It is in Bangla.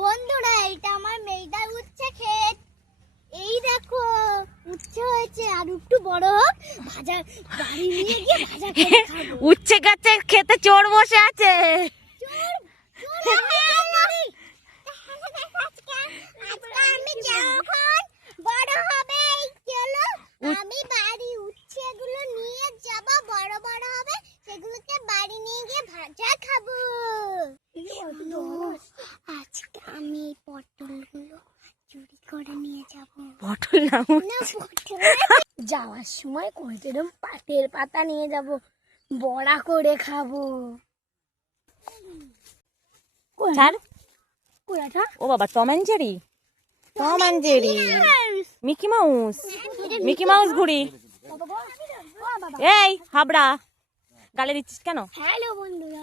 বন্ধুরা এটা আমার মেয়েটার উচ্ছে ক্ষেত। এই দেখো উচ্ছে হয়েছে, আর একটু বড় হোক ভাজা বাড়ি নিয়ে গিয়ে ভাজা করে খাবো। উচ্ছে গাছের খেতে চোর বসে আছে। আমি যখন বড় হবে আমি বাড়ি উচ্ছেগুলো নিয়ে যাব, বড় বড় হবে সেগুলোকে বাড়ি নিয়ে গিয়ে ভাজা খাবো। আজকে আমি এই পটলগুলো চুরি করে নিয়ে যাব। পটল না যাওয়ার সময় কয়েকটা পাটের পাতা নিয়ে যাব, বড়া করে খাবো। ছাড়। কোয়াটা ও বাবা, Tom and Jerry, Tom and Jerry, Mickey mouse, Mickey mouse ঘুড়ি। এই হাবড়া গালে দিচ্ছিস কেন? হ্যালো বন্ধুরা,